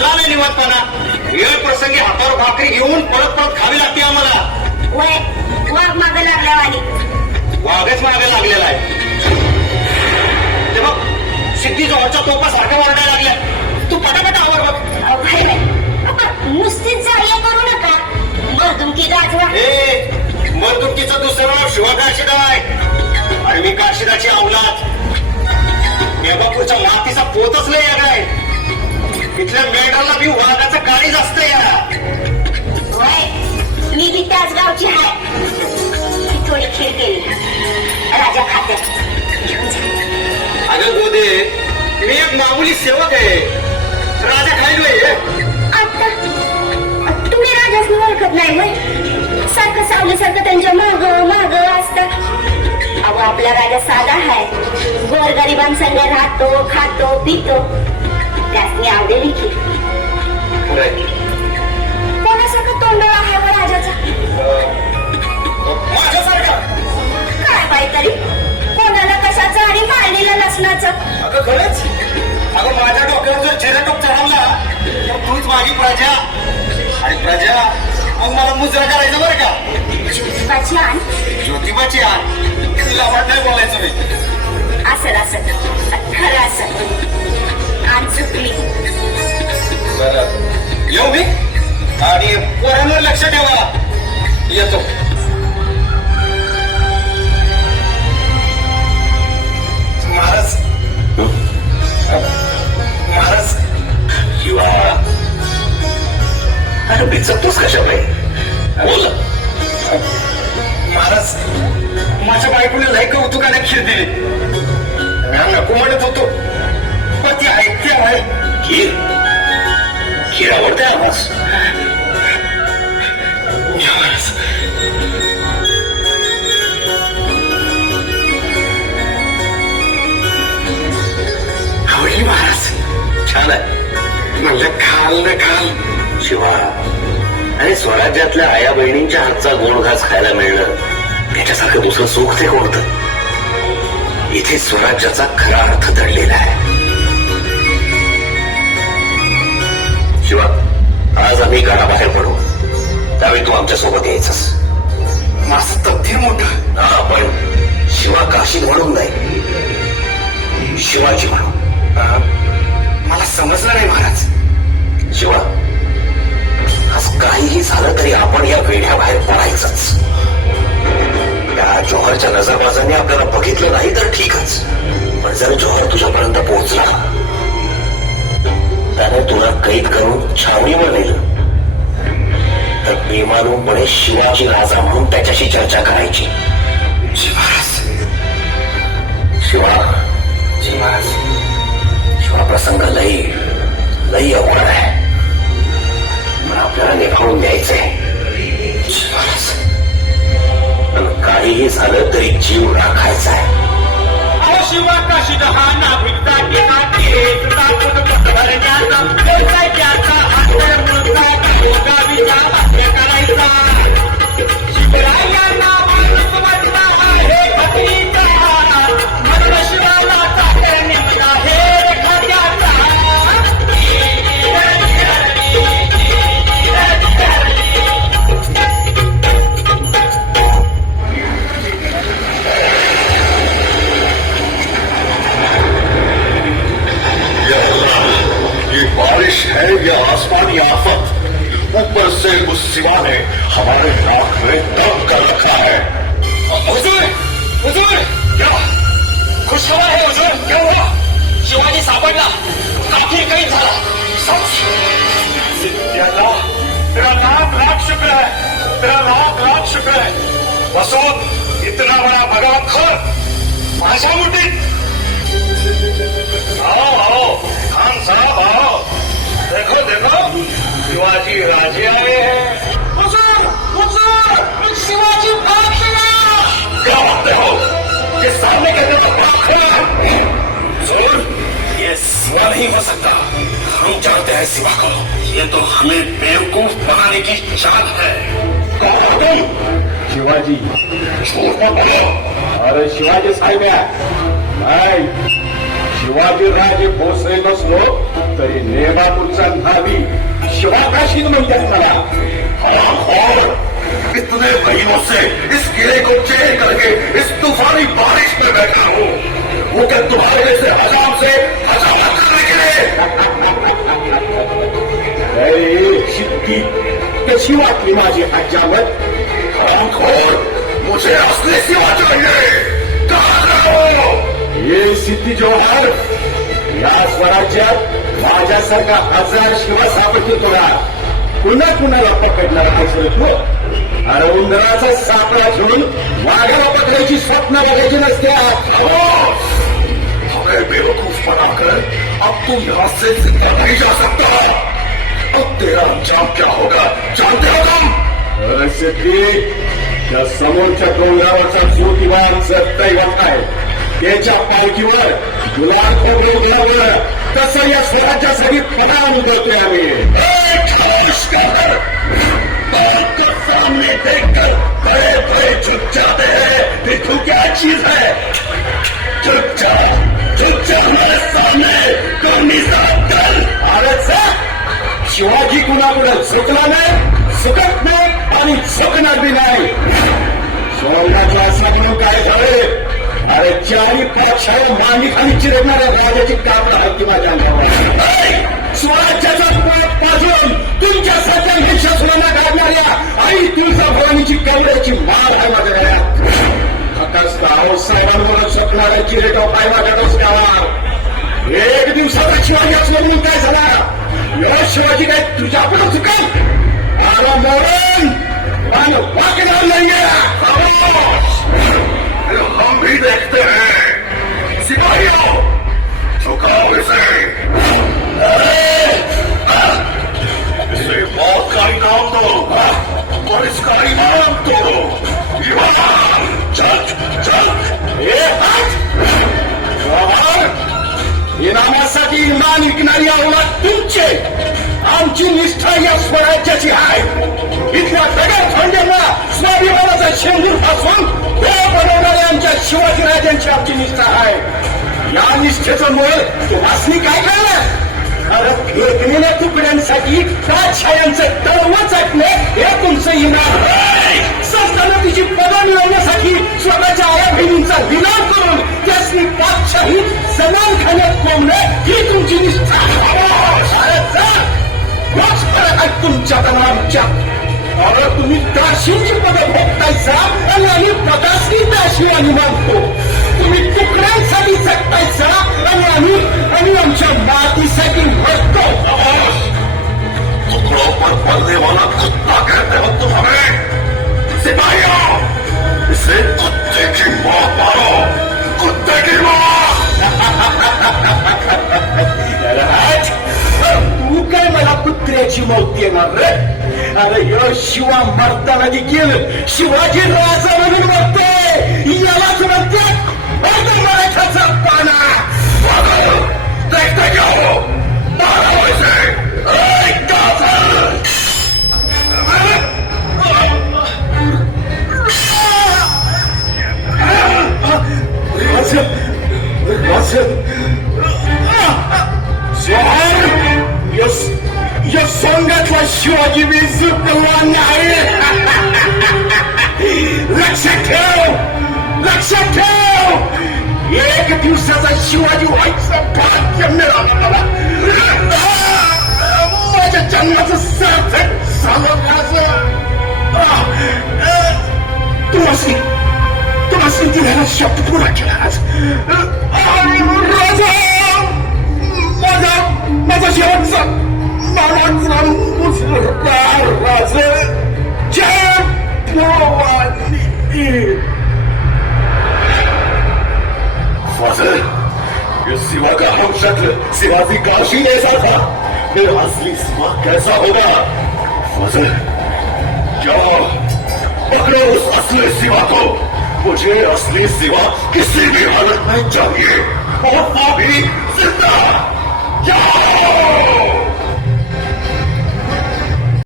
कसला नाही निवांतपणा. वेळ प्रसंगी हातावर भाकरी घेऊन परत परत खावी लागते आम्हाला. वय वाघ मागे लागल्यावानी. वाघच मागे लागलेला आहे. ते बघ सिद्धी जवळच्या तोपासारख्या ओरडायला लागल्या. तू पटापट आवर बघ. भाई नुसतीच जाळी करू नका. मर्दुमकी गाजवा. मर्दुमकीचं दुसरं नाव शिवा काशीद आहे आणि मी काशीदाची अवलाद. मेघापूरच्या मातीचा पोतच नाही आहे. इथल्या मेढाला मी वाघाचं काळीज असतं या. मी बी त्याच गावची आहे. थोडी खीर केली राजा खात्यात. अगं गोदे मी एक मामुली सेवक आहे. राजा खायलोय. आता तुम्ही राजासनी ओळखत नाही होय. सारखं सावलीसारखं त्यांच्या माग माग असतं. अहो आपला राजा साधा आहे. गोरगरिबांसंग राहतो खातो पितो. त्यासनी आवडेल की कोणासारखं तोंडोळा आहे व राजाचा. माझ्यासारखा काय पाहिजे कोणाला कशाचं आणि मारलेलं लसणाचं. अगं खरंच. अगं माझ्या डोक्यावर जर झेराटोप चढवला तर तूच माझी प्रजा आणि प्रजा मग मला मुजरा करायचं बरं का. ज्योतिबाची आण. ज्योतिबाची आण. तुला वाट नाही बोलायचं मी. असं खरं असं आण चुकली. बरं येऊ मी आणि पोरांवर लक्ष ठेवा. येतो. महाराज महाराज शिवा अरे बिचकतोस कशा काही बोल. महाराज माझ्या बायकोने लय कौतुकाने खीर दिली. नको म्हणत होतो पण ती ऐकते आहे. खीर खीर आवडते आवाज. आवडली महाराज. छान आहे म्हणलं. खाल न खाल. शिवा अरे स्वराज्यातल्या आया बहिणींच्या हातचा गोड घास खायला मिळणं त्याच्यासारखं दुसरं सुख ते कोणतं. इथे स्वराज्याचा खरा अर्थ दडलेला आहे. शिवा आज आम्ही घराबाहेर पडू त्यावेळी तू आमच्या सोबत यायचंस. माझं तथ्य मोठं. हा पण शिवा काशी म्हणून नाही शिवाजी म्हणून. मला समजलं नाही महाराज. शिवा आज काहीही झालं तरी आपण या वेढ्याबाहेर पडायचंच. या जौहरच्या नजरबाजांनी आपल्याला बघितलं नाही तर ठीकच पण जर जौहर तुझ्यापर्यंत पोहोचला त्याने तुला कैद करून छावणीवर नेलं तर बेमालूमपणे शिवाजी राजा म्हणून त्याच्याशी चर्चा करायची. शिवा शिवा प्रसंग लई अवघड आहे पण आपल्याला निभावून द्यायचंय. काहीही झालं तरी जीव राखायचा आहे. शिवा काशीद हा नाभिकता है ये आसमानी आफत. ऊपर से उस सिवा ने हमारे नाक में दम कर रखा है. हुजूर हुजूर क्या खुश खबर है हुजूर. क्या हुआ. शिवाजी सापडला. काफी कैद झाला. सच. तेरा लाख शुक्र है. तेरा लाख शुक्र है. वसूल इतना बड़ा भगवत खोर भाषा मुठीत. आओ आओ खान साहब आओ. देखो देखो शिवाजी राजे आए हैं. शिवाजी भाग चला. क्या बात हो ये सामने के अंदर भाग खड़ा. ये सिवा नहीं हो सकता. हम जानते हैं सिवा को. ये तो हमें बेवकूफ बनाने की चाल है. शिवाजी झूठ मत बोलो. अरे शिवाजी साहेब शिवाजी राजे भोसले नसलो तरी नेमापूरचा नावी शिवाकाशीन म्हणतात मला. और इतने महीनों से इस किले को चेर करके इस तूफानी बारिश में बैठा हूँ, वो क्या तुम्हारे जैसे हजाम से हजाम करने के लिए? अरे शिट्टी कशी वाटली माझी हजामत? हरामखोर, मुझे असली सिवा चाहिए. कहाँ हो? ये सिद्धी जोहर, या स्वराज्यात माझ्यासारखा हजार शिवा सापडतो तुला. पुन्हा कुणाला पकडणार असेल तू? अरे उंदराचा सापळा घेऊन वाघाला पकडायची स्वप्न बघायची नसत्या. हमें बेवकूफ बनाकर अब तू यहाँ से जिंदा नहीं जा सकता. अब तेरा अंजाम क्या होगा जानते हो तुम? अरे सिद्धी, त्या समोरच्या डोंगरावरचा ज्योतिबाचं दैवत आहे. त्याच्या पालखीवर गुलाल खोबरं तसं या स्वराज्यासाठी प्राण उभवतोय आम्ही. को सामने देखकर बड़े बड़े झुक जाते हैं. फिर तू क्या चीज है? झुक जा हमारे सामने. तो निजाम कर. अरे जा, शिवाजी कुणापुढे झुकला नाही, झुकत नाही आणि झुकणार बी नाही. सोमनाथला असं म्हणून काय झाले? अरे चारी पक्षाला मांडी खाली चिरडणाऱ्या राजाची कापड आहे माझ्या अंगावर. स्वराज्याचा पोट पाजून तुमच्यासारख्या हिंसासुरांना काढणाऱ्या आई तुळजाभवानीची कवड्याची माळ आहे माझ्या गळ्यात. हकासता साहेबांबरोबर स्वप्नाला चिरेटाव पाय वाटत असणार. एक दिवसाचा शिवाजी असलं म्हणून काय झाला? या शिवाजी काय तुझ्या पुढे चुकाल? अरे मरण आणि वाकणार नाहीये. हम भी देखते हैं. सिपाहियों, झुकाओ इसे. इसे मौत का इनाम दो और इसका इमाम तोड़ो. इमाम, चल. इनामासाठी इमान विकणारी अवलाद तुमचे. आमची निष्ठा या स्वराज्याची आहे. इथल्या दगड खंड्यांना स्वाभिमानाचा शेंदूर फासून देव बनवणाऱ्या आमच्या शिवाजीराजांची आमची निष्ठा आहे. या निष्ठेचं मूळ तुम्हासनी काय कळलं? अरे फेकलेल्या तुकड्यांसाठी बादशाह्यांचं तळवं चाटणे हे तुमचं इनाम. सल्तनतीची पदं मिळवण्यासाठी स्वतःच्या आया बहिणींचा विनाश करून त्यासनी बादशाही जमान खाण्यात कोंबणं ही तुमची निष्ठा. अरे जा, रोज फरक आहे तुमच्यात आणि आमच्यात. अरे तुम्ही दाशींची पदं भोगतायचा आणि आम्ही पदासनी दाशी आणि मानतो. तुम्ही तुकड्यांसाठी जगतायचा आणि आम्ही आमच्या मातीसाठी मरतो. टुकड़ों पर पलने वाला कुत्ता कहते हो तुम हमें? सिपाहियों, इसे कुत्ते की मौत मारो. कुत्ते की मौत. तू काय मला कुत्र्याची मौत देणार रे? अरे यो शिवा मरताना देखील शिवाजी राजा म्हणून मरतोय. यालाच म्हणतात मराठाचा पाना. देखते क्या हो? मारा वैसे. काफिर. या सोंगातला शिवाजी बी झुकला नाही. लक्षात ठेव. एक दिवसाचा शिवाजी व्हायचं भाग्य मिळालं मला. माझ्या जन्माचं सार्थक झालं माझं. तुम्हाला दिलेला शब्द पुरा केला आज. राजा, माझा शेवटचा मनाचा मुसलधार राजा जय भवानी. फाजिल, ये सिवा का हम शक्ल सिवाजी काशी जैसा था. फिर असली सिवा कैसा होगा? फाजिल, जाओ पकड़ो उस असली सिवा को. मुझे असली सिवा किसी भी हालत में चाहिए और वो भी जिंदा. जाओ.